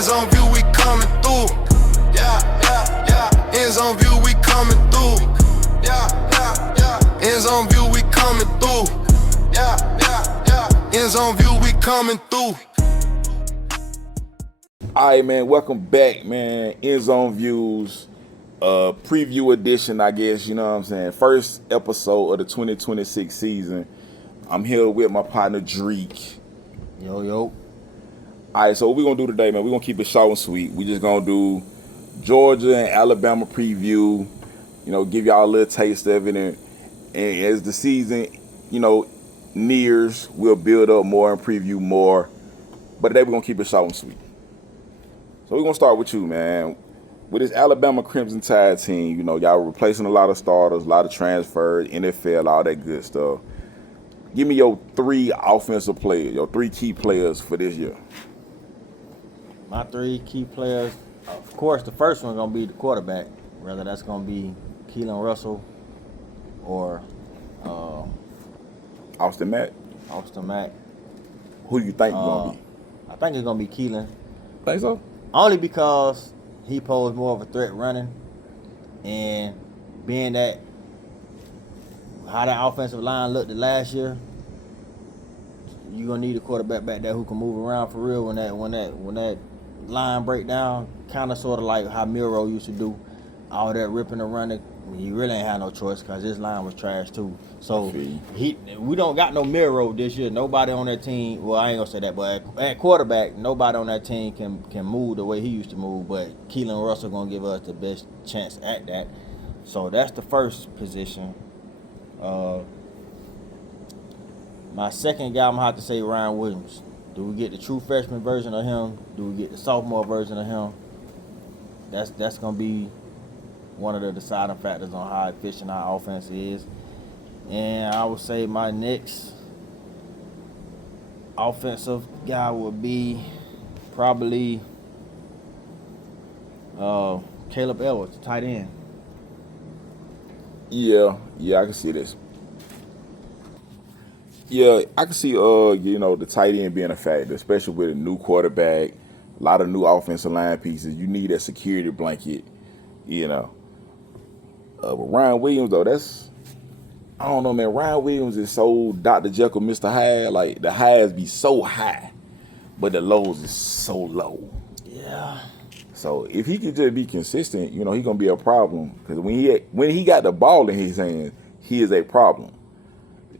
Endzone View, we coming through. Endzone View, we coming through. Endzone View, we coming through. Endzone View, we coming through. All right, man. Welcome back, man. Endzone Views, preview edition, I guess. You know what I'm saying? First episode of the 2026 season. I'm here with my partner Dreek. Yo. All right, so what we gonna do today, man? We gonna keep it short and sweet. We just gonna do Georgia and Alabama preview. You know, give y'all a little taste of it, and as the season, nears, we'll build up more and preview more. But today we're gonna keep it short and sweet. So we're gonna start with you, man. With this Alabama Crimson Tide team, y'all replacing a lot of starters, a lot of transfers, NFL, all that good stuff. Give me your three offensive players, your three key players for this year. My three key players, of course, the first one gonna be the quarterback. Whether that's gonna be Keelan Russell or Austin Mack. Who do you think gonna be? I think it's gonna be Keelan. Think so? Only because he posed more of a threat running, and being that how that offensive line looked last year, you're gonna need a quarterback back there who can move around for real when that line break down, kind of sort of like how Miro used to do, all that ripping and running. He really ain't had no choice because his line was trash too. So we don't got no Miro this year. Nobody on that team. Well, I ain't gonna say that, but at quarterback, nobody on that team can move the way he used to move. But Keelan Russell gonna give us the best chance at that. So that's the first position. My second guy, I'm gonna have to say Ryan Williams. Do we get the true freshman version of him? Do we get the sophomore version of him? That's gonna be one of the deciding factors on how efficient our offense is. And I would say my next offensive guy would be probably Caleb Edwards, tight end. Yeah, I can see this. Yeah, I can see the tight end being a factor, especially with a new quarterback, a lot of new offensive line pieces. You need that security blanket, But Ryan Williams, though, I don't know, man. Ryan Williams is so Dr. Jekyll, Mr. Hyde. Like, the highs be so high, but the lows is so low. Yeah. So if he could just be consistent, he gonna be a problem. Because when he got the ball in his hands, he is a problem.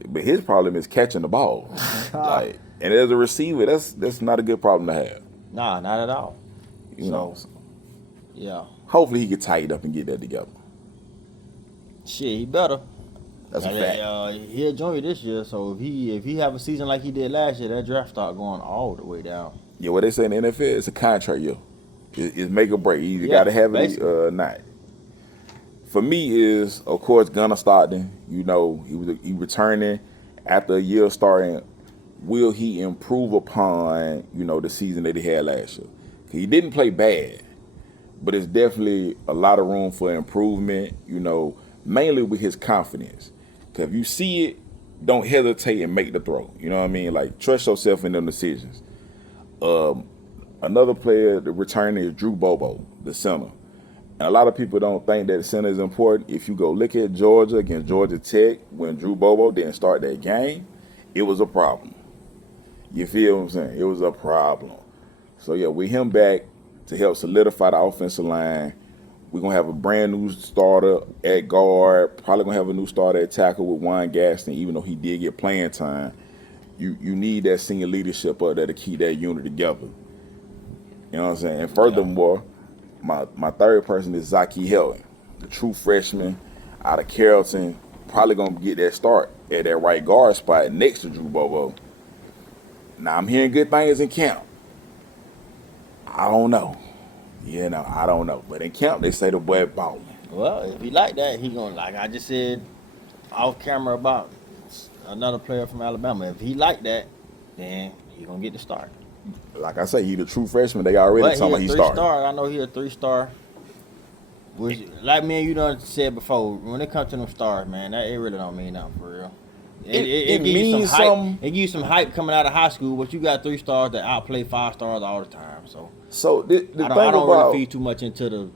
But his problem is catching the ball. And as a receiver, that's not a good problem to have. Nah, not at all. So, yeah. Hopefully he can tighten up and get that together. Shit, he better. That's a fact. He a junior this year, so if he have a season like he did last year, that draft start going all the way down. Yeah, what they say in the NFL, it's a contract year. It's make or break. You either got to have it or not. For me is, of course, Gunnar Stockton. He returning after a year starting. Will he improve upon, the season that he had last year? He didn't play bad, but it's definitely a lot of room for improvement, mainly with his confidence. Because if you see it, don't hesitate and make the throw. You know what I mean? Like, trust yourself in them decisions. Another player, the returning, is Drew Bobo, the center. And a lot of people don't think that the center is important. If you go look at Georgia against Georgia Tech, when Drew Bobo didn't start that game, it was a problem. You feel what I'm saying? It was a problem. So, yeah, with him back to help solidify the offensive line, we're going to have a brand new starter at guard, probably going to have a new starter at tackle with Juan Gaston, even though he did get playing time. You need that senior leadership up there to keep that unit together. You know what I'm saying? And furthermore, my third person is Zaki Helton, the true freshman out of Carrollton, probably going to get that start at that right guard spot next to Drew Bobo. Now, I'm hearing good things in camp. I don't know. I don't know. But in camp, they say the boy balling. Well, if he like that, he gonna, like I just said off camera about another player from Alabama. If he like that, then he gonna get the start. Like I say, he the true freshman. They already talking about he started. I know he a 3-star. Which, like me and you done said before, when it comes to them stars, man, that it really don't mean nothing for real. It gives you some hype. It gives you some hype coming out of high school, but you got 3 stars that outplay 5 stars all the time. So the I thing don't about really feed too much into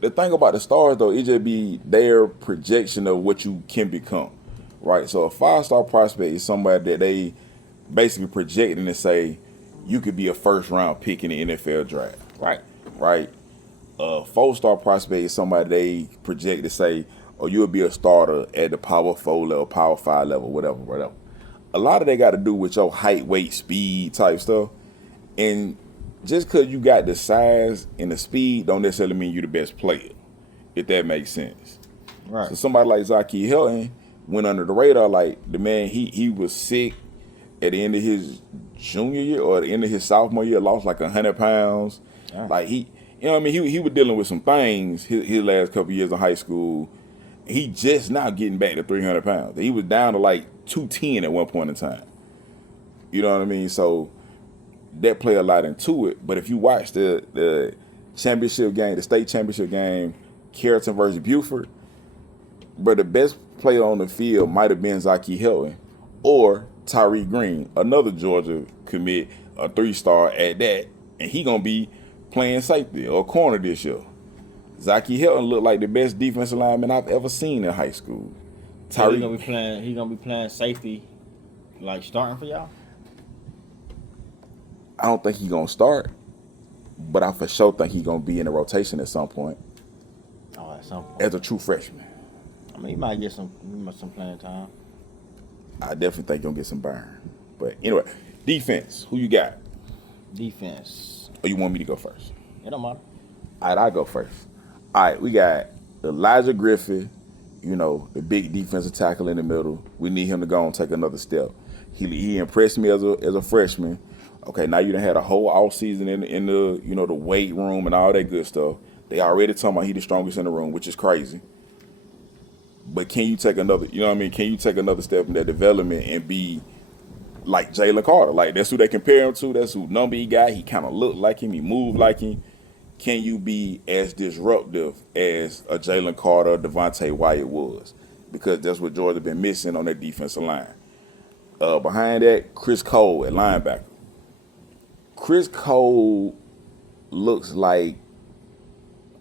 the thing about the stars though, it just be their projection of what you can become, right? So a 5-star prospect is somebody that they basically projecting to say you could be a first round pick in the NFL draft, right. right? A 4-star prospect is somebody they project to say, oh, you'll be a starter at the power 4 level, power 5 level, whatever. A lot of that got to do with your height, weight, speed type stuff, and just because you got the size and the speed don't necessarily mean you're the best player, if that makes sense. Right. So somebody like Zaki Hilton went under the radar. Like the man, he was sick at the end of his junior year or at the end of his sophomore year, lost like 100 pounds. Yeah. Like you know what I mean? He was dealing with some things his last couple years of high school. He just now getting back to 300 pounds. He was down to like 210 at one point in time. You know what I mean? So that play a lot into it. But if you watch the championship game, the state championship game, Carrollton versus Buford, but the best player on the field might have been Zaki Hilton or Tyree Green, another Georgia commit, a 3-star at that, and he gonna be playing safety or corner this year. Zaki Hilton looked like the best defensive lineman I've ever seen in high school. So he gonna be playing safety, like starting for y'all. I don't think he's gonna start, but I for sure think he's gonna be in the rotation at some point. Oh, at some point. As a true freshman. I mean, he might get some playing time. I definitely think he'll get some burn. But anyway, defense. Who you got? Defense. Or you want me to go first? It don't matter. All right, I'll go first. All right, we got Elijah Griffith, the big defensive tackle in the middle. We need him to go and take another step. He impressed me as a freshman. Okay, now you done had a whole off season in the the weight room and all that good stuff. They already talking about he the strongest in the room, which is crazy. But can you take another, Can you take another step in that development and be like Jalen Carter? Like that's who they compare him to. That's who number he got. He kind of looked like him. He moved like him. Can you be as disruptive as a Jalen Carter, Devontae Wyatt was? Because that's what Georgia been missing on their defensive line. Behind that, Chris Cole at linebacker. Chris Cole looks like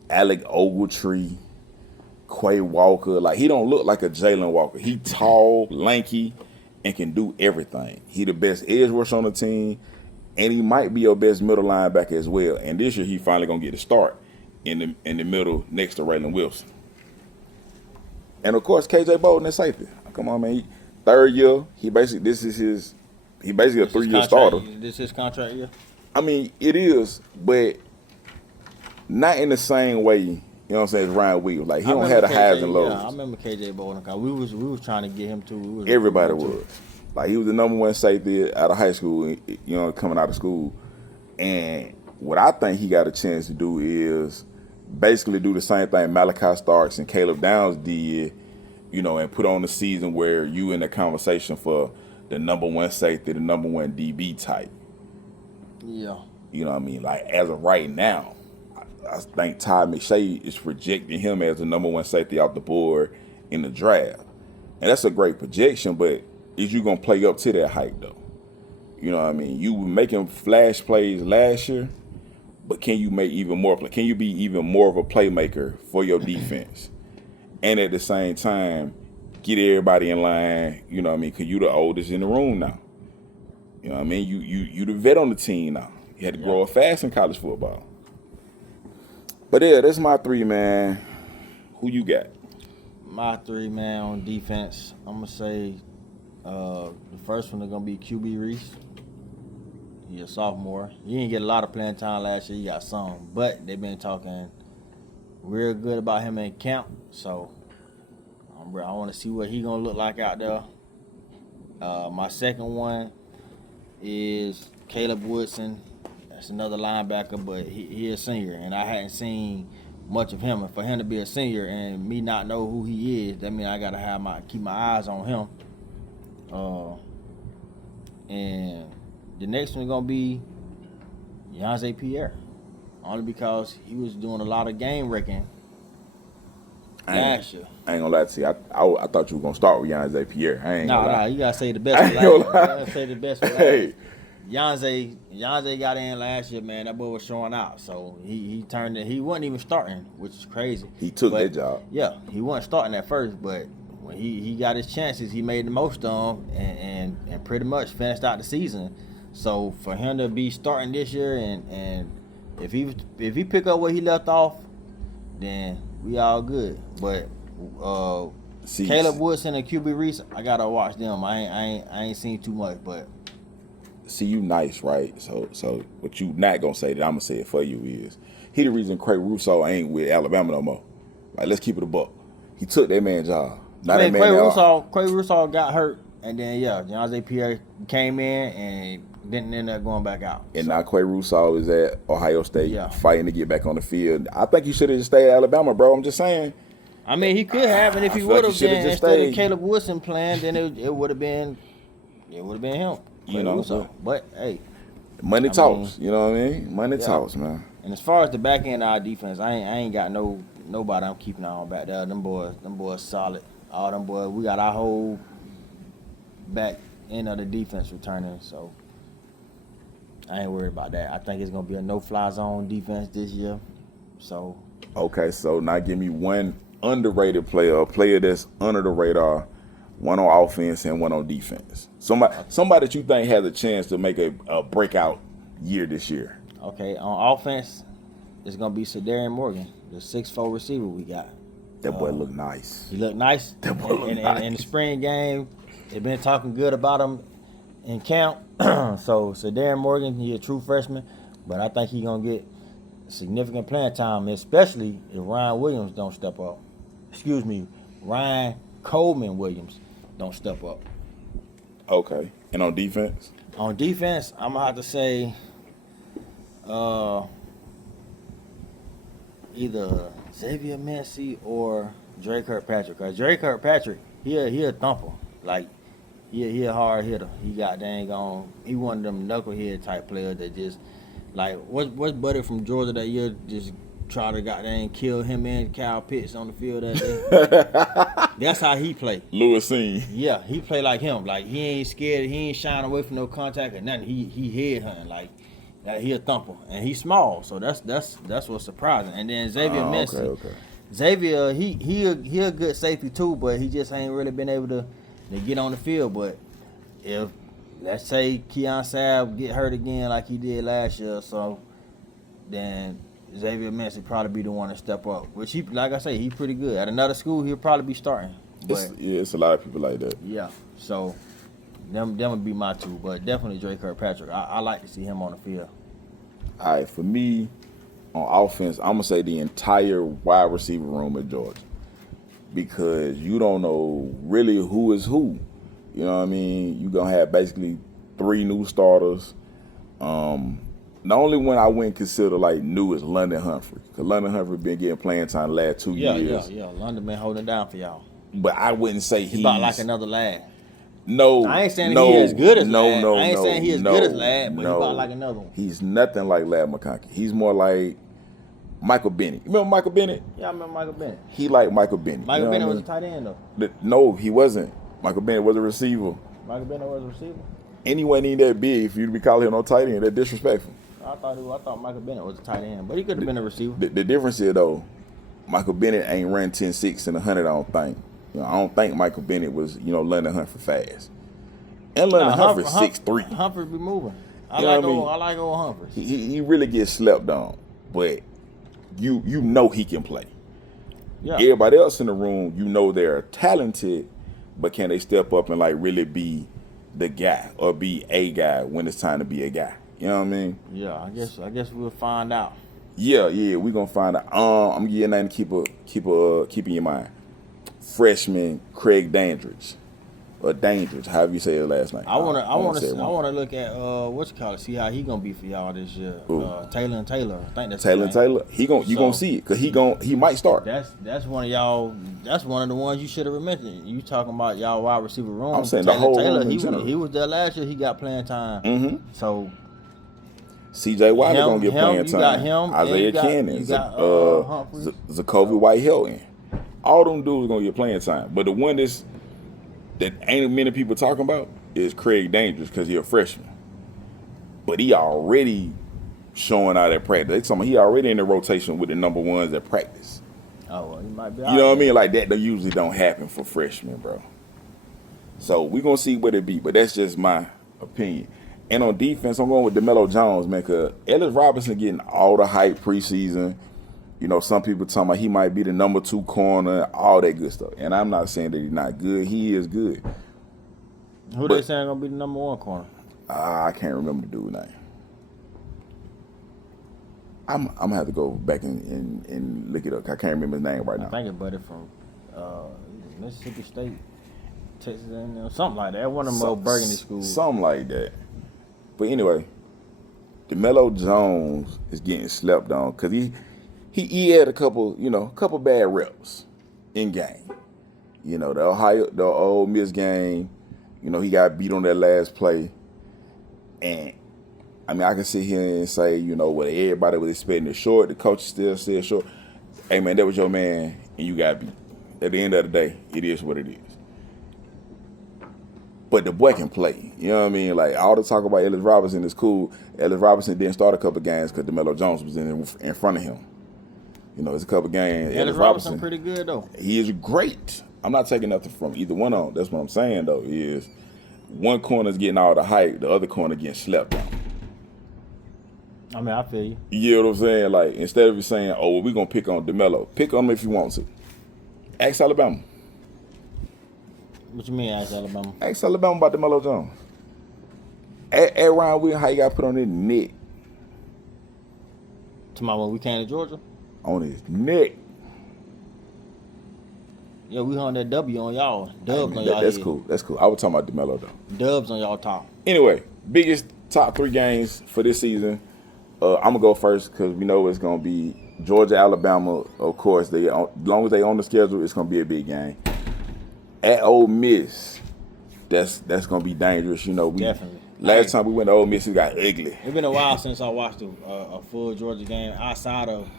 Alec Ogletree, Quay Walker. Like he don't look like a Jalen Walker. He tall, lanky, and can do everything. He the best edge rusher on the team, and he might be your best middle linebacker as well. And this year he finally gonna get a start in the middle next to Raylan Wilson. And of course KJ Bolden at safety. Come on, man. Third year. He basically a 3-year starter. This his contract year? I mean, it is, but not in the same way, you know what I'm saying, as Ryan Williams. Like, he don't have the highs and lows. Yeah, I remember KJ Bolden. We was trying to get him too. Everybody was. Like, he was the number 1 safety out of high school, coming out of school. And what I think he got a chance to do is basically do the same thing Malachi Starks and Caleb Downs did, and put on a season where you in the conversation for the number 1 safety, the number 1 DB type. Yeah. You know what I mean? Like, as of right now, I think Todd McShay is projecting him as the number 1 safety off the board in the draft. And that's a great projection, but is you going to play up to that hype, though? You know what I mean? You were making flash plays last year, but can you make even more play? Can you be even more of a playmaker for your defense? And at the same time, get everybody in line, you know what I mean? Because you the oldest in the room now. You know what I mean? You the vet on the team now. You had to grow up fast in college football. But yeah, that's my 3, man. Who you got? My 3, man, on defense, I'm going to say the first one is going to be QB Reese. He's a sophomore. He didn't get a lot of playing time last year. He got some. But they've been talking real good about him in camp. So I want to see what he's going to look like out there. My second one is Caleb Woodson. That's another linebacker, but he a senior, and I hadn't seen much of him. And for him to be a senior and me not know who he is, that means I gotta keep my eyes on him. And the next one gonna be Yonze Pierre, only because he was doing a lot of game wrecking last year. I ain't gonna lie to you. I thought you were gonna start with Yanze Pierre. I ain't gonna lie. Nah, you gotta say the best I for ain't gonna last. You lie. gotta say the best for last. Hey, Yanze got in last year, man. That boy was showing out, so he turned it. He wasn't even starting, which is crazy. he took But, that job. Yeah, he wasn't starting at first, but when he got his chances, he made the most of them, and pretty much finished out the season. So for him to be starting this year, and if he pick up where he left off, then we all good. But See, Caleb Woodson and QB Reese, I gotta watch them. I ain't seen too much, but see, you nice, right? So what you not gonna say that I'm gonna say it for you is he the reason Craig Russo ain't with Alabama no more. Like, let's keep it a buck. He took that man's job. Now I mean, that man Craig Russo got hurt, and then Yanze Pierre came in and didn't end up going back out. and now Quay Russo is at Ohio State fighting to get back on the field. I think he should have just stayed at Alabama, bro. I'm just saying. I mean, he could have, and if I he feel like would he have shoulda been just instead stayed. of Caleb Woodson playing, then it would have been him. You know, Russo. But hey, money I talks. mean, You know what I mean? Money yeah. talks, man. and as far as the back end of our defense, I ain't got nobody I'm keeping on back there. Them boys solid. All them boys, we got our whole back end of the defense returning, so I ain't worried about that. I think it's gonna be a no-fly zone defense this year. So Okay, so now give me one underrated player, a player that's under the radar, one on offense and one on defense. Somebody that you think has a chance to make a breakout year this year. okay, on offense, it's gonna be Sadarian Morgan, the 6'4" receiver we got. That boy look nice. He looked nice. That boy look in nice. the spring game, they've been talking good about him in camp. So Darren Morgan, he a true freshman, but I think he's gonna get significant playing time, especially if Ryan Williams don't step up. Excuse me, Ryan Coleman Williams don't step up. Okay. And on defense? On defense, I'm gonna have to say either Xavier Messi or Dre Kirkpatrick. Cause Dre Kirkpatrick, he a thumper. Like he a hard hitter. He got dang on. He one of them knucklehead type players that just like what's Buddy from Georgia that year just try to goddamn kill him and Kyle Pitts on the field that day. That's how he play. Lewis Seen. Yeah, he play like him. Like he ain't scared. He ain't shying away from no contact or nothing. He head hunting like. He a thumper and he's small, so that's what's surprising. And then Xavier Messi, Okay. Xavier he a good safety too, but he just ain't really been able to get on the field. But if let's say Keon Sabb get hurt again like he did last year, so then Xavier Messi probably be the one to step up. Which he, like I say, he's pretty good. At another school, he'll probably be starting. But It's a lot of people like that. yeah, so. Them would be my two, but definitely Dre Kirkpatrick. I like to see him on the field. All right, for me, on offense, I'm gonna say the entire wide receiver room at Georgia, because you don't know really who is who. You know what I mean? You're gonna have basically 3 new starters. The only one I wouldn't consider like new is London Humphrey, because London Humphrey been getting playing time the last 2 years. Yeah. London been holding it down for y'all. But I wouldn't say He's about like another lad. No, I ain't saying no, he as good as no, Lad. no, I ain't no, saying he as no, good as Lad, but no. he's about like another one. He's nothing like Lad McConkey. He's more like Michael Bennett. You remember Michael Bennett? Yeah, I remember Michael Bennett. He like Michael Bennett. Michael You know Bennett what was a tight end though. I mean? No, he wasn't. Michael Bennett was a receiver. Michael Bennett was a receiver. And he wasn't even that big for you to be calling him no tight end. That's disrespectful. I thought Michael Bennett was a tight end, but he could have been a receiver. The difference is though, Michael Bennett ain't run 10-6 and 100. I don't think. I don't think Michael Bennett was London Humphrey fast. And London Humphrey's 6'3". Humphrey be moving. I You know what I mean? like old Humphrey. He really gets slept on, but you know he can play. Yeah. Everybody else in the room, they're talented, but can they step up and like really be the guy or be a guy when it's time to be a guy? You know what I mean? Yeah, I guess we'll find out. Yeah, we're gonna find out. I'm giving that to keep in your mind. Freshman Craig Dandridge. Or Dandridge, however you say his last name. I wanna look at what you call it, see how he gonna be for y'all this year. Taylor and Taylor. I think that's Taylor his name. Taylor. You gonna see it, cause he might start. That's one of y'all. That's one of the ones you should have mentioned. You talking about y'all wide receiver room? I'm saying the whole room in general. He was there last year. He got playing time. So C.J. Wiley gonna get playing time. You got him. Isaiah Cannon. You got Humphrey. Zacoby White-Hilton. All them dudes gonna get playing time. But the one that ain't many people talking about is Craig Dangerous because he a freshman. But he already showing out at practice. They talking about he already in the rotation with the number ones at practice. Oh, well, he might be. You know what I mean? Like that usually don't happen for freshmen, bro. So we gonna see what it be, but that's just my opinion. And on defense, I'm going with DeMelo Jones, man, because Ellis Robinson getting all the hype preseason. You know, some people talking about he might be the number 2 corner, all that good stuff. And I'm not saying that he's not good. He is good. Who they saying gonna be the number 1 corner? I can't remember the dude's name. I'm gonna have to go back and look it up. I can't remember his name right now. I think it's buddy from Mississippi State, Texas A&M, something like that. One of them old Burgundy schools. Something like that. But anyway, DeMelo Jones is getting slept on because he had a couple bad reps in game. You know, the Ole Miss game, you know, he got beat on that last play. And I mean, I can sit here and say, you know, what everybody was expecting it short, the coach still said short. Hey man, that was your man and you got beat. At the end of the day, it is what it is. But the boy can play. You know what I mean? Like, all the talk about Ellis Robinson is cool. Ellis Robinson didn't start a couple games because DeMelo Jones was in front of him. You know, it's a couple games. Ellis Robinson pretty good, though. He is great. I'm not taking nothing from either one of them. That's what I'm saying, though, is one corner's getting all the hype, the other corner getting slept on. I mean, I feel you. You know what I'm saying? Like, instead of saying, oh, well, we're going to pick on DeMelo, pick on him if you want to. Ask Alabama. What you mean, ask Alabama? Ask Alabama about DeMelo Jones. At Ryan Williams, how you got put on his neck? Tomorrow when we came to Georgia? On his neck. Yeah, we hung that W on y'all. Dubs on y'all That's head. cool. That's cool. I was talking about DeMelo, though. Dubs on y'all top. Anyway, biggest top 3 games for this season. I'm going to go first because we know it's going to be Georgia, Alabama. Of course, as long as they on the schedule, it's going to be a big game. At Ole Miss, that's going to be dangerous. You know, Definitely. Last time we went to Ole Miss, it got ugly. It's been a while since I watched a full Georgia game outside of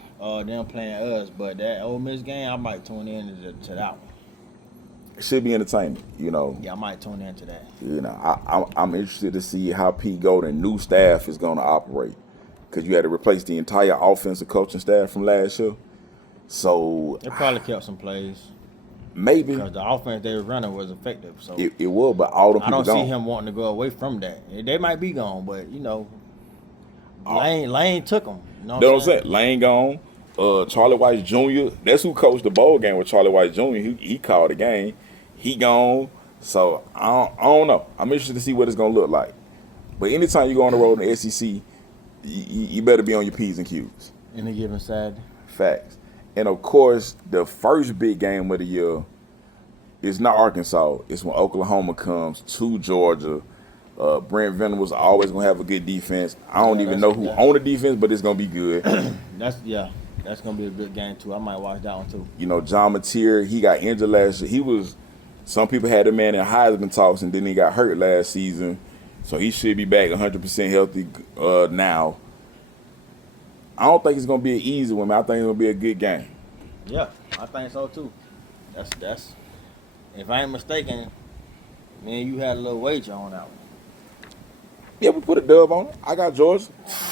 them playing us, but that Ole Miss game, I might tune in to that one. It should be entertaining, you know. Yeah, I might tune into that. You know, I'm interested to see how Pete Golden new staff is going to operate because you had to replace the entire offensive coaching staff from last year. So They probably kept some plays. Maybe. Because the offense they were running was effective. So it will, but all the people I don't gone. see him wanting to go away from that. They might be gone, but, you know, Lane took them. You know what I'm saying? Lane gone. Charlie Weiss Jr., that's who coached the bowl game with Charlie Weiss Jr. He called the game. He gone. So, I don't know. I'm interested to see what it's going to look like. But anytime you go on the road in the SEC, you better be on your P's and Q's. Any given Saturday. Facts. And, of course, the first big game of the year is not Arkansas. It's when Oklahoma comes to Georgia. Brent Venables always going to have a good defense. I don't even know who on the defense, but it's going to be good. That's going to be a good game, too. I might watch that one, too. You know, John Mateer, he got injured last year. Some people had the man in Heisman talks, and then he got hurt last season. So he should be back 100% healthy now. I don't think it's going to be an easy one, man. I think it's going to be a good game. Yeah, I think so, too. That's if I ain't mistaken, man, you had a little wager on that one. Yeah, we put a dub on it. I got Georgia.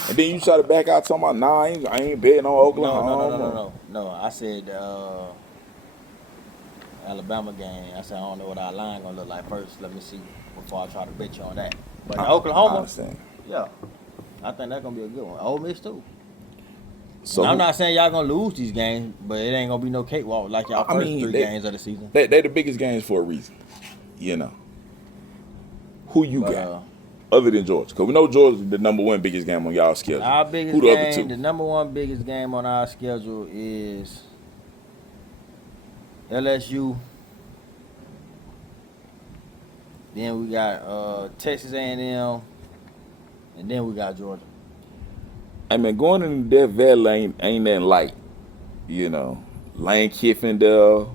And then you try to back out talking about, nah, I ain't betting on Oklahoma. No. I said Alabama game. I said I don't know what our line going to look like first. Let me see before I try to bet you on that. But Oklahoma, I understand. Yeah, I think that's going to be a good one. Ole Miss, too. So I'm not saying y'all going to lose these games, but it ain't going to be no cakewalk like y'all first 3 games of the season. They the biggest games for a reason, you know. Who you got other than Georgia? Because we know Georgia's the number 1 biggest game on y'all schedule. Our biggest Who the game, other 2? the number 1 biggest game on our schedule is LSU. Then we got Texas A&M, and then we got Georgia. I mean, going in Death Valley ain't that light, you know. Lane Kiffin there.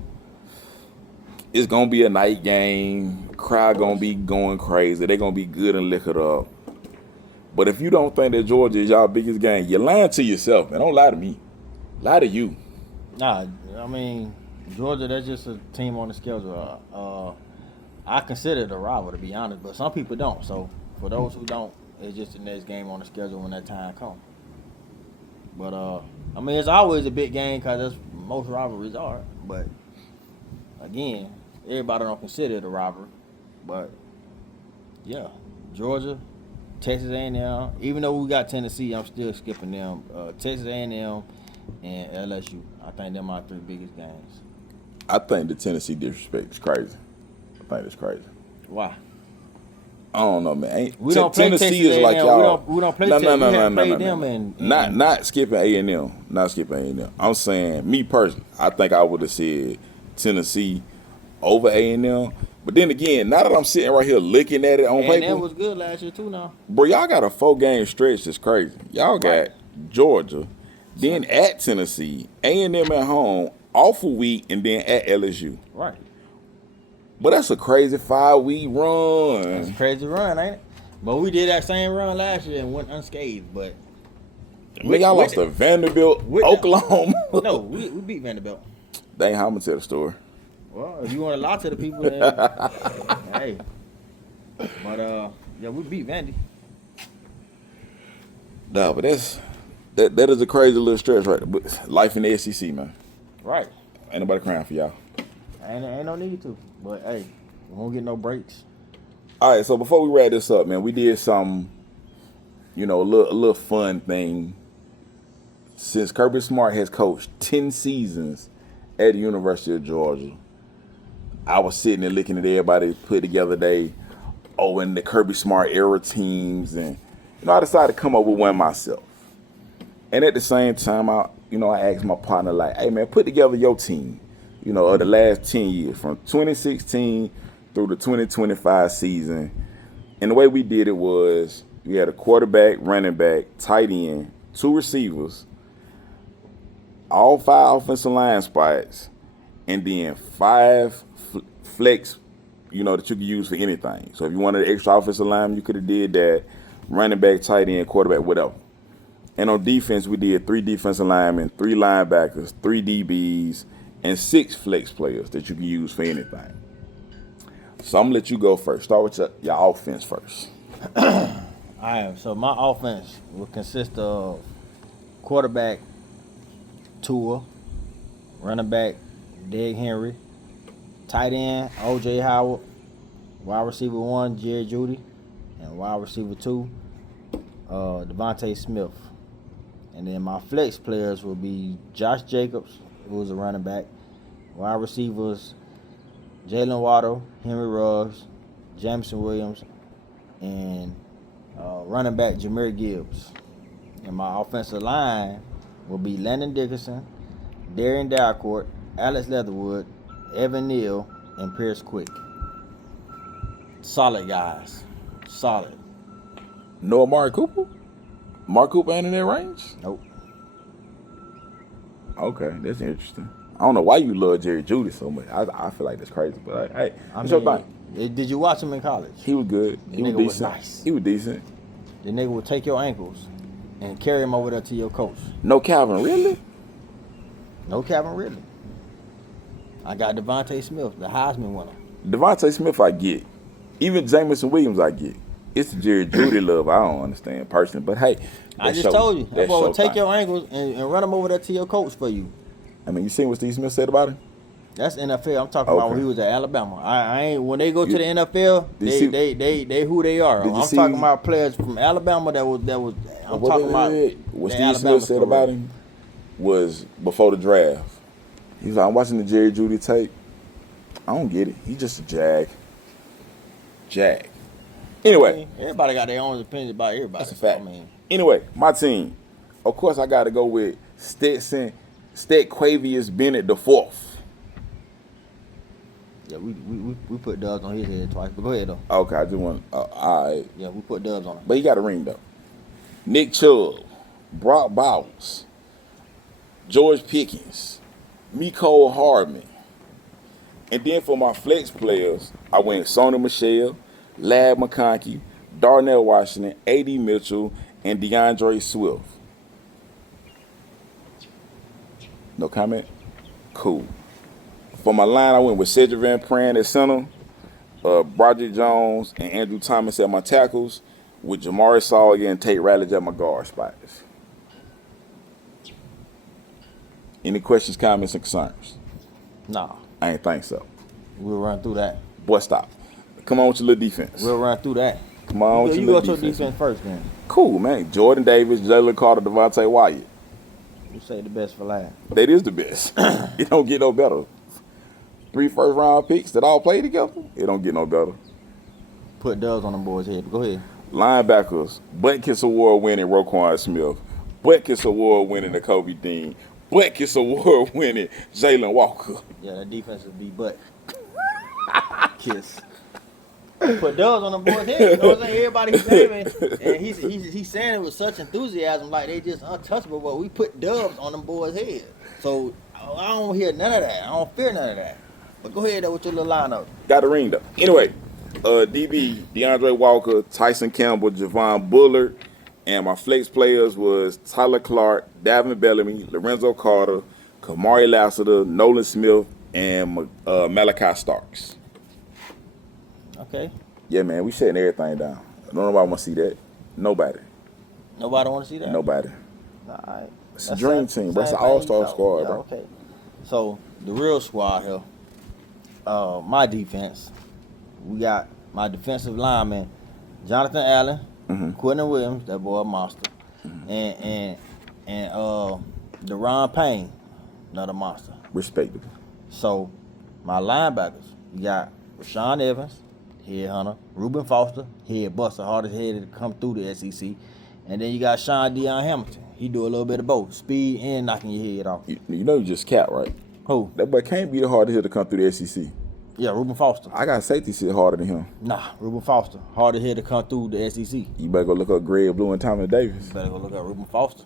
It's gonna be a night game. Crowd gonna be going crazy. They gonna be good and liquored up. But if you don't think that Georgia is y'all biggest game, you're lying to yourself, man. Don't lie to me. Lie to you. Nah, I mean, Georgia, that's just a team on the schedule. I consider it a rival, to be honest, but some people don't. So for those who don't, it's just the next game on the schedule when that time comes. But I mean, it's always a big game because that's most rivalries are. But again, everybody don't consider it a rivalry. But yeah, Georgia, Texas A&M. Even though we got Tennessee, I'm still skipping them. Texas A&M and LSU. I think they're my 3 biggest games. I think the Tennessee disrespect is crazy. I think it's crazy. Why? I don't know, man. We don't play Tennessee Texas is like A&M. y'all. We don't play Texas. We haven't played them and Not skipping A&M. Not skipping A&M. I'm saying, me personally, I think I would have said Tennessee over A&M. But then again, now that I'm sitting right here looking at it on paper, A&M was good last year too. Now, bro, y'all got a 4-game stretch that's crazy. Y'all got Right. Georgia, then at Tennessee, A&M at home, off a week, and then at LSU. right? But that's a crazy 5-week run. It's a crazy run, ain't it? But we did that same run last year and went unscathed. But Man, y'all lost to Vanderbilt, Oklahoma. no, we beat Vanderbilt. Dang, how I'm gonna tell the story. Well, if you want to lie to the people, then hey. But yeah, we beat Vandy. Nah, but that is a crazy little stretch right there. But life in the SEC, man. Right. Ain't nobody crying for y'all. Ain't no need to. But hey, we won't get no breaks. All right, so before we wrap this up, man, we did some, a little fun thing. Since Kirby Smart has coached 10 seasons at the University of Georgia, I was sitting and looking at everybody put together in the Kirby Smart era teams, and I decided to come up with one myself. And at the same time, I asked my partner, like, hey man, put together your team, of the last 10 years, from 2016 through the 2025 season. And the way we did it was we had a quarterback, running back, tight end, 2 receivers, all 5 offensive line spots, and then 5 flex, that you could use for anything. So if you wanted an extra offensive line, you could have did that. Running back, tight end, quarterback, whatever. And on defense, we did 3 defensive linemen, 3 linebackers, 3 DBs, and 6 flex players that you can use for anything. So I'm gonna let you go first. Start with your offense first. All right, so my offense will consist of quarterback Tua, running back Derrick Henry, tight end O.J. Howard, wide receiver 1 Jerry Jeudy, and wide receiver 2 Devontae Smith. And then my flex players will be Josh Jacobs, who is a running back, wide receivers Jalen Waddle, Henry Ruggs, Jameson Williams, and running back Jahmyr Gibbs. And my offensive line will be Landon Dickerson, Darian Dalcourt, Alex Leatherwood, Evan Neal, and Pierce Quick. Solid guys. Solid. No Amari Cooper? Amari Cooper ain't in that range? Nope. Okay, that's interesting. I don't know why you love Jerry Jeudy so much. I feel like that's crazy. But hey, what's your thing? Did you watch him in college? He was good. The He was nigga decent. was nice. He was decent. The nigga will take your ankles and carry him over there to your coach. No Calvin, really? No Calvin Ridley. I got Devontae Smith, the Heisman winner. Devontae Smith, I get. Even Jameson Williams, I get. It's the Jerry Jeudy love I don't understand personally. But hey, I just told you. That boy will take your ankles and run him over there to your coach for you. I mean, you seen what Steve Smith said about him? That's NFL. I'm talking about when he was at Alabama. I ain't when they go to the NFL, they who they are. I'm talking about players from Alabama that was I'm talking about what Steve Smith said about him was before the draft. He was like, I'm watching the Jerry Jeudy tape. I don't get it. He's just a jag. Anyway. I mean, everybody got their own opinion about everybody. That's a fact. Anyway, my team. Of course, I got to go with Quavius Bennett IV. Yeah, we put Dubs on his head twice, but go ahead though. Okay, I just want. All right. Yeah, we put Dubs on him. But he got a ring though. Nick Chubb, Brock Bowers, George Pickens, Mecole Hardman, and then for my flex players, I went Sony Michel, Lad McConkey, Darnell Washington, A.D. Mitchell, and DeAndre Swift. No comment? Cool. For my line, I went with Cedric Van Pran at center, Broderick Jones and Andrew Thomas at my tackles, with Jamari Sawyer and Tate Ratledge at my guard spots. Any questions, comments, and concerns? Nah, I ain't think so. we'll run through that. Boy, stop. Come on with your little defense. We'll run through that. Come on with You your go little to defense. defense first, then. Cool, man. Jordan Davis, Jalen Carter, Devontae Wyatt. You say the best for last. That is the best. It don't get no better. 3 first-round picks that all play together, it don't get no better. Put dubs on them boys' head. Go ahead. Linebackers, Butkus Award-winning Roquan Smith, Butkus Award-winning Kobe Dean, Butkus Award-winning Jalen Walker. Yeah, that defense would be butt. Kiss. Put dubs on them boys' head. You know what I'm saying? Everybody he's naming, and he's saying it with such enthusiasm, like they just untouchable. But we put dubs on them boys' head. So I don't hear none of that. I don't fear none of that. But go ahead though with your little lineup. Got the ring though. Anyway, DB, DeAndre Walker, Tyson Campbell, Javon Bullard, and my flex players was Tyler Clark, Davin Bellamy, Lorenzo Carter, Kamari Lassiter, Nolan Smith, and Malachi Starks. Okay. Yeah, man, we shutting everything down. Don't nobody want to see that. Nobody. Nobody want to see that? Nobody. All right. It's a dream team, bro. It's an all-star squad, bro. Okay. So the real squad here, my defense, we got my defensive lineman, Jonathan Allen, Quentin Williams, that boy a monster, and Deron Payne, another monster. Respectable. So my linebackers, we got Rashawn Evans, head hunter, Reuben Foster, head buster, hardest head to come through the SEC, and then you got Sean Deion Hamilton. He do a little bit of both, speed and knocking your head off. You know you just cap, right? Who? That boy can't be the hardest hitter to come through the SEC. Yeah, Reuben Foster. I got safety shit harder than him. Nah, Reuben Foster, hardest head to come through the SEC. You better go look up Greg Blue and Tommy Davis. Better go look at Reuben Foster.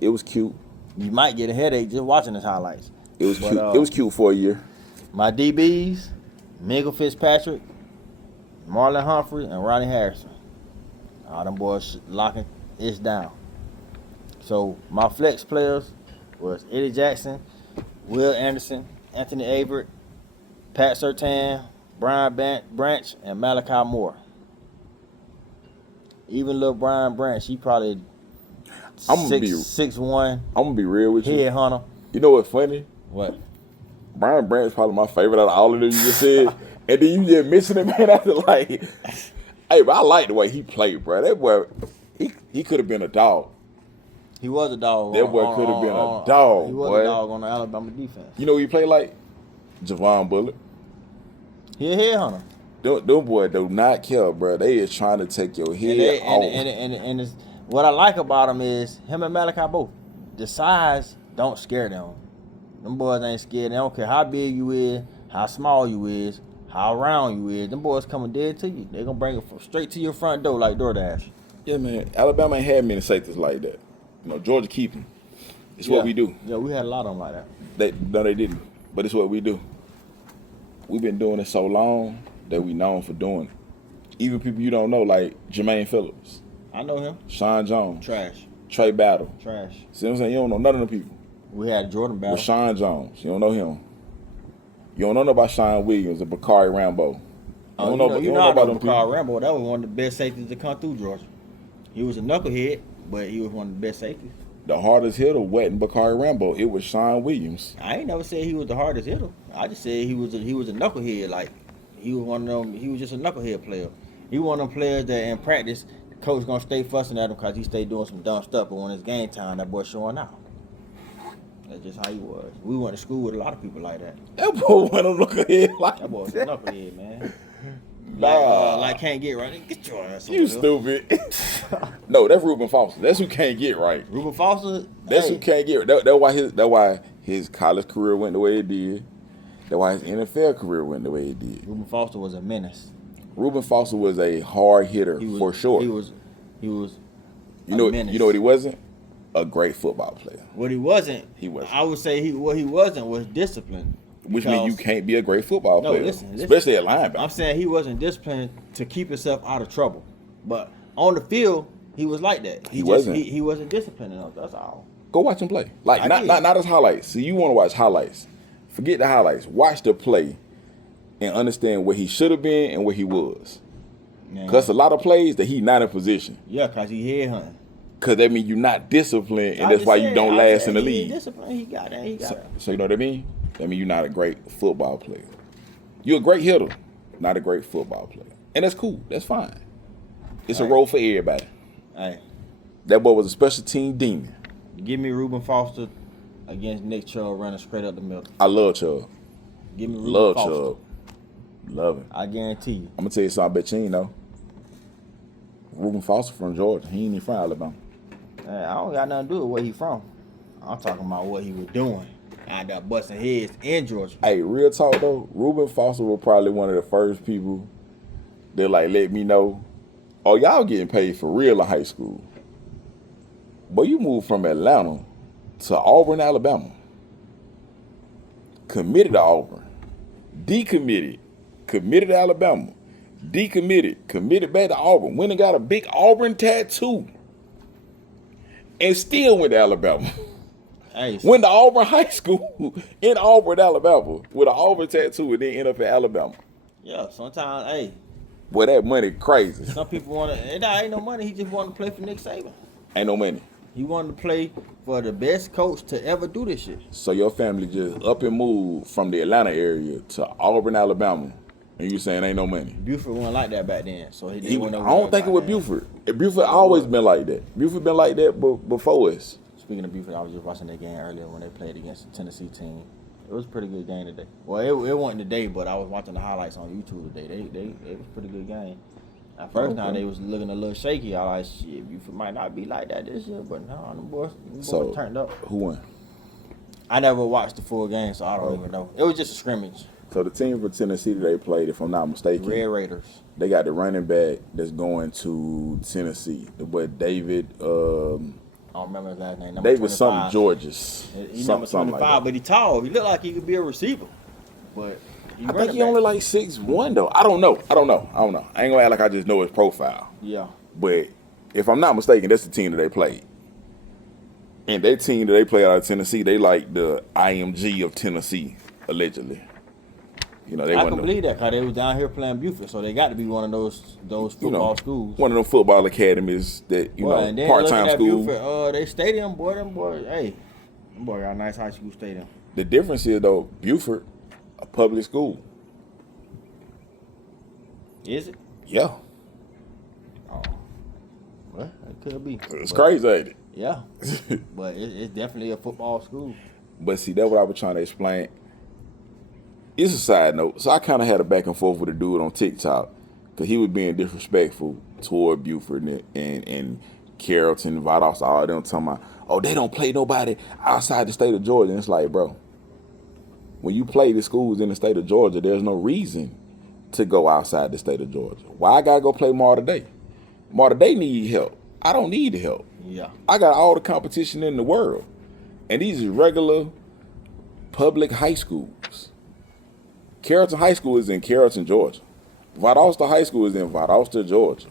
It was cute. You might get a headache just watching his highlights. It was cute. It was cute for a year. My DBs, Mingle Fitzpatrick, Marlon Humphrey, and Ronnie Harrison. All them boys locking it down. So my flex players was Eddie Jackson, Will Anderson, Anthony Averett, Pat Surtain, Brian Branch, and Malachi Moore. Even little Brian Branch, he probably 6'1". I'm gonna be real with you. Head hunter. You know what's funny? What? Brian Branch is probably my favorite out of all of them you just said. And then you just mentioned it, man. I was like, hey, bro, I like the way he played, bro. That boy, he could have been a dog. He was a dog. That boy could have been a dog, He was boy. a dog on the Alabama defense. You know who he played like? Javon Bullard. He a head hunter. Them boy do not care, bro. They is trying to take your head off. And it's, what I like about him is him and Malachi both. The size don't scare them. Them boys ain't scared. They don't care how big you is, how small you is, how round you is. Them boys coming dead to you. They gonna bring it straight to your front door like DoorDash. Yeah, man. Alabama ain't had many safeties like that. You know, Georgia keep them. It's what we do. Yeah, we had a lot of them like that. No, they didn't. But it's what we do. We've been doing it so long that we known for doing it. Even people you don't know, like Jermaine Phillips, I know him. Sean Jones, Trash. Trey Battle. Trash. See what I'm saying? You don't know none of them people. We had Jordan Battle. Rashawn Jones. You don't know him. You don't know about Sean Williams or Bakari Rambo. You know about Bakari Rambo. That was one of the best safeties to come through Georgia. He was a knucklehead, but he was one of the best safeties. The hardest hitter wasn't Bakari Rambo. It was Sean Williams. I ain't never said he was the hardest hitter. I just said he was a knucklehead. Like he was one of them. He was just a knucklehead player. He was one of them players that in practice, the coach gonna stay fussing at him because he stayed doing some dumb stuff. But when it's game time, that boy showing out. That's just how he was. We went to school with a lot of people like that. That boy went on knucklehead like that. Boy was a knucklehead, man. Nah. Like can't get right. Get your ass over You there. stupid. No, that's Reuben Foster. That's who can't get right. Reuben Foster. That's who can't get right. That's why his college career went the way it did. That's why his NFL career went the way it did. Reuben Foster was a menace. Reuben Foster was a hard hitter for sure. He was. You know what he wasn't? A great football player. What he wasn't. He wasn't. I would say what he wasn't was disciplined. Which means you can't be a great football player. Listen, especially at linebacker. I'm saying he wasn't disciplined to keep himself out of trouble. But on the field, he was like that. He wasn't disciplined enough. That's all. Go watch him play. Like not as highlights. So you want to watch highlights. Forget the highlights. Watch the play and understand where he should have been and where he was. Because a lot of plays that he not in position. Yeah, because he head hunting. Because that means you're not disciplined, and that's why you don't last in the league. Discipline, he got that. So you know what I mean? That means you're not a great football player. You're a great hitter, not a great football player. And that's cool. That's fine. It's a role for everybody. Hey. That boy was a special team demon. Give me Reuben Foster against Nick Chubb running straight up the middle. I love Chubb. Give me Reuben Foster. Chubb. Love him. I guarantee you. I'm going to tell you something, I bet you ain't know. Reuben Foster from Georgia. He ain't even from Alabama. I don't got nothing to do with where he from. I'm talking about what he was doing. Out there busting heads in Georgia. Hey, real talk though, Reuben Foster was probably one of the first people that like let me know, oh, y'all getting paid for real in high school. But you moved from Atlanta to Auburn, Alabama. Committed to Auburn. Decommitted. Committed to Alabama. Decommitted. Committed back to Auburn. Went and got a big Auburn tattoo. And still went to Alabama. Hey, went to Auburn High School in Auburn, Alabama, with an Auburn tattoo, and then end up in Alabama. Yeah, sometimes, hey. Boy, that money crazy. Some people want to, ain't no money, he just wanted to play for Nick Saban. Ain't no money. He wanted to play for the best coach to ever do this shit. So your family just up and moved from the Atlanta area to Auburn, Alabama, and you saying ain't no money. Buford wasn't like that back then, so he I don't think it was Buford. Buford always been like that. Buford been like that before us. Speaking of Buford, I was just watching that game earlier when they played against the Tennessee team. It was a pretty good game today. Well, it wasn't today, but I was watching the highlights on YouTube today. It was a pretty good game. At first time they was looking a little shaky. I was like, shit, Buford might not be like that this year, but no, them boys turned up. Who won? I never watched the full game, so I don't even know. It was just a scrimmage. So the team for Tennessee that they played, if I'm not mistaken, Red Raiders. They got the running back that's going to Tennessee. The boy David. I don't remember his last name. David something Georges. He's number 25, like but he tall. He looked like he could be a receiver. But I think he only like 6'1" though. I don't know. I ain't gonna act like I just know his profile. Yeah. But if I'm not mistaken, that's the team that they played. And that team that they play out of Tennessee, they like the IMG of Tennessee, allegedly. You know, I can believe that because they was down here playing Buford, so they got to be one of those football schools. One of them football academies that, part-time school. Buford, they stadium, them boys got a nice high school stadium. The difference is, though, Buford, a public school. Is it? Yeah. Oh. Well, it could be. It's crazy, ain't it? Yeah. But it's definitely a football school. But see, that's what I was trying to explain. It's a side note. So I kind of had a back and forth with a dude on TikTok because he was being disrespectful toward Buford and Carrollton, Valdosta, all them talking about, oh, they don't play nobody outside the state of Georgia. And it's like, bro, when you play the schools in the state of Georgia, there's no reason to go outside the state of Georgia. Why I got to go play Marta Day? Marta Day need help. I don't need the help. Yeah. I got all the competition in the world. And these are regular public high schools. Carrollton High School is in Carrollton, Georgia. Valdosta High School is in Valdosta, Georgia.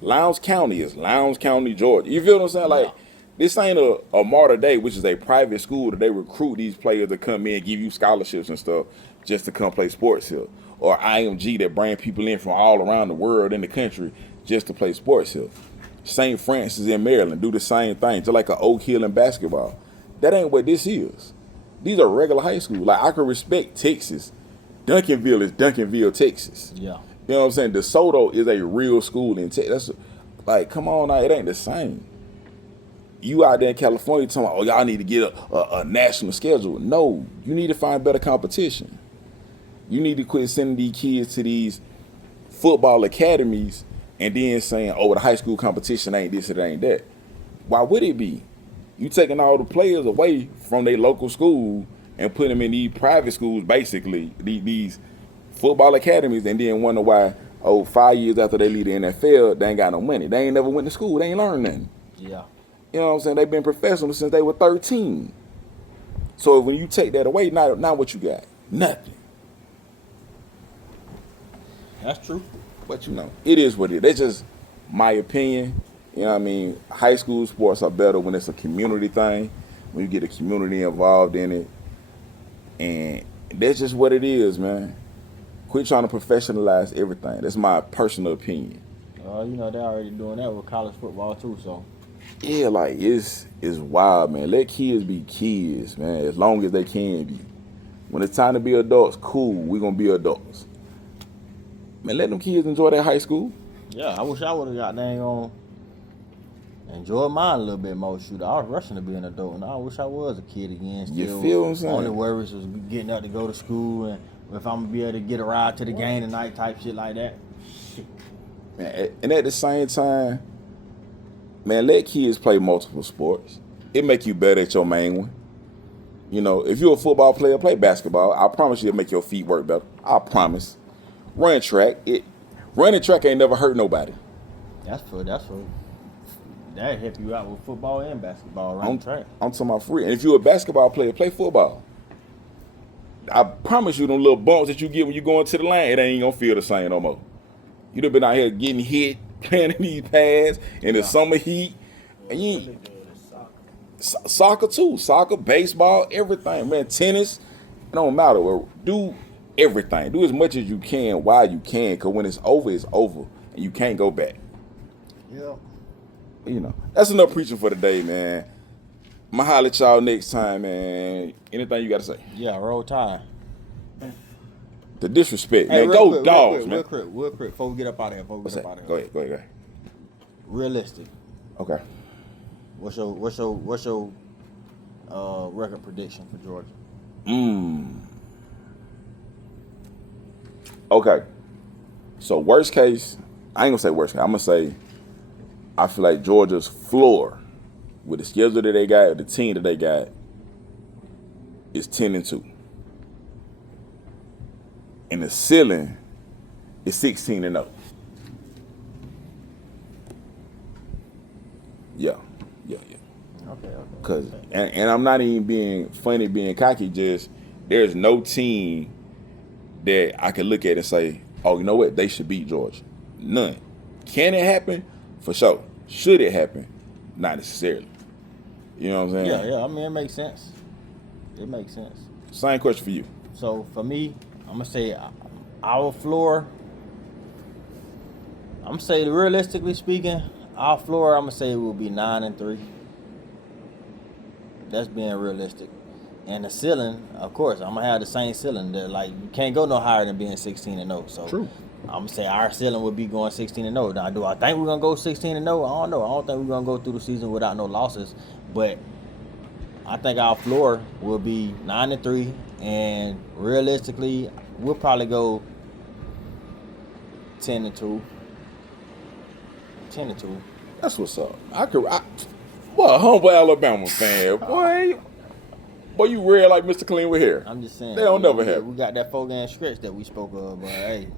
Lowndes County is Lowndes County, Georgia. You feel what I'm saying? Like, this ain't a Marta Day, which is a private school that they recruit these players to come in, give you scholarships and stuff just to come play sports here. Or IMG that bring people in from all around the world in the country just to play sports here. St. Francis in Maryland do the same thing, just like an Oak Hill in basketball. That ain't what this is. These are regular high schools. Like, I can respect Texas. Duncanville is Duncanville, Texas. Yeah. You know what I'm saying? DeSoto is a real school in Texas. Like, come on now, it ain't the same. You out there in California talking about, oh, y'all need to get a national schedule. No, you need to find better competition. You need to quit sending these kids to these football academies and then saying, oh, the high school competition ain't this, it ain't that. Why would it be? You taking all the players away from their local school and put them in these private schools, basically, these football academies, and then wonder why, 5 years after they leave the NFL, they ain't got no money. They ain't never went to school. They ain't learned nothing. Yeah. You know what I'm saying? They've been professional since they were 13. So when you take that away, now what you got? Nothing. That's true. But, it is what it is. That's just my opinion. You know what I mean? High school sports are better when it's a community thing, when you get a community involved in it. And That's just what it is, man. Quit trying to professionalize everything. That's my personal opinion. You know, they're already doing that with college football too, so. Yeah, like it's wild, man. Let kids be kids, man, as long as they can be. When it's time to be adults, cool, we're gonna be adults. Man, let them kids enjoy their high school. Yeah, I wish I would have got dang on enjoyed mine a little bit more. Shoot, I was rushing to be an adult, and I wish I was a kid again. Still, You feel what I'm saying? Only worries was getting up to go to school and if I'm gonna be able to get a ride to the game tonight, type shit like that. Man, and at the same time, man, let kids play multiple sports. It make you better at your main one. You know, if you're a football player, play basketball. I promise you it'll make your feet work better. I promise. Run track. Running track ain't never hurt nobody. That's for that help you out with football and basketball, running track. I'm talking about free. And if you're a basketball player, play football. I promise you them little bumps that you get when you go into the lane, it ain't gonna feel the same no more. You done been out here getting hit, playing in these pads in the summer heat. And you ain't soccer too. Soccer, baseball, everything, man. Tennis, it don't matter. Do everything. Do as much as you can while you can, because when it's over, and you can't go back. Yeah. You know, that's enough preaching for today, man. I'ma holler at y'all next time, man. Anything you gotta say? Yeah, roll tide. The disrespect, Hey, man. Go quick, dogs, man. Real quick, before we get up out of here. What's that? Go ahead. Realistic. Okay. What's your record prediction for Georgia? Okay. So worst case, I ain't gonna say worst case. I'm gonna say I feel like Georgia's floor with the schedule that they got, the team that they got, is 10-2. And the ceiling is 16-0. Yeah. Okay. Cause and I'm not even being funny, being cocky. Just there's no team that I can look at and say, oh, you know what, they should beat Georgia. None. Can it happen? For sure. Should it happen? Not necessarily. You know what I'm saying? Yeah. I mean, it makes sense. Same question for you. So for me, I'm gonna say our floor. I'm gonna say realistically speaking, our floor. I'm gonna say it will be 9-3. That's being realistic. And the ceiling, of course, I'm gonna have the same ceiling. That like you can't go no higher than being 16-0. So True. I'm gonna say our ceiling would be going 16-0. Now, do I think we're gonna go 16-0? I don't know. I don't think we're gonna go through the season without no losses. But I think our floor will be 9-3, and realistically, we'll probably go 10-2. 10-2. That's what's up. Well, a humble Alabama fan, boy, you red like Mr. Clean with hair. I'm just saying. They don't never have. We got that 4-game stretch that we spoke of, but hey.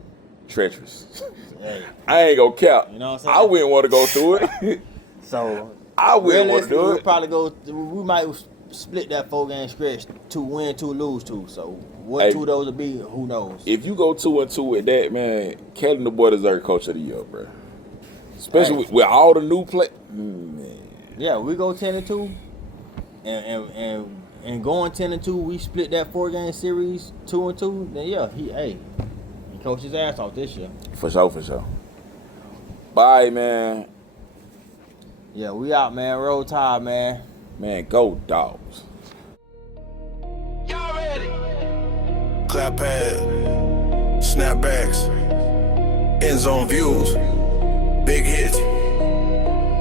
Treacherous. Hey. I ain't gonna cap. You know what I'm saying? I wouldn't want to go through it. So I wouldn't want to do we'll it. probably go. We might split that 4-game stretch, 2 win, 2 lose, 2. So what 2 of those will be? Who knows? If you go 2-2 with that, man, Kelly and the boy deserve coach of the year, bro. Especially with all the new play. Man. Yeah, we go 10-2, and going 10-2, we split that 4-game series 2-2. Then yeah, he coached his ass off this year. For sure. Bye, man. Yeah, we out, man. Roll Tide, man. Man, go dogs. Y'all ready? Clap pad, snapbacks, Endzone Views, big hits,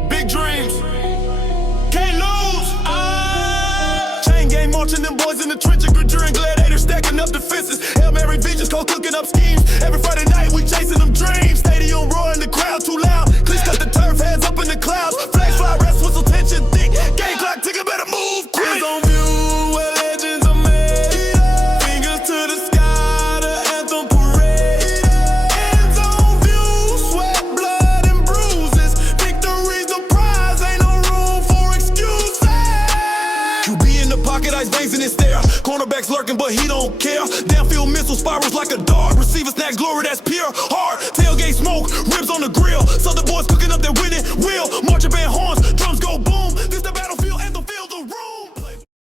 big dreams, can't lose. Chain gang marching, them boys in the trenches, Gradure gladiators stacking up defenses. Hail Mary visions, cold cooking up schemes. Every Friday night we chasing them dreams. Stadium roaring, the crowd too loud. Cleats cut the turf, hands up in the clouds. Flags fly, rest whistle, tension thick. Game clock ticking, better move quick. Endzone View, where legends are made. Fingers to the sky, the anthem parade. Endzone View, sweat, blood, and bruises. Victory's the prize, ain't no room for excuses. QB in the pocket, ice veins in his stare. Cornerback's lurking, but he don't care. Downfield missile spirals like a dart. Receiver snacks glory, that's pure heart. Tailgate smoke, ribs on the grill. Southern boys cooking up their winning wheel. Marching band horns, drums go boom.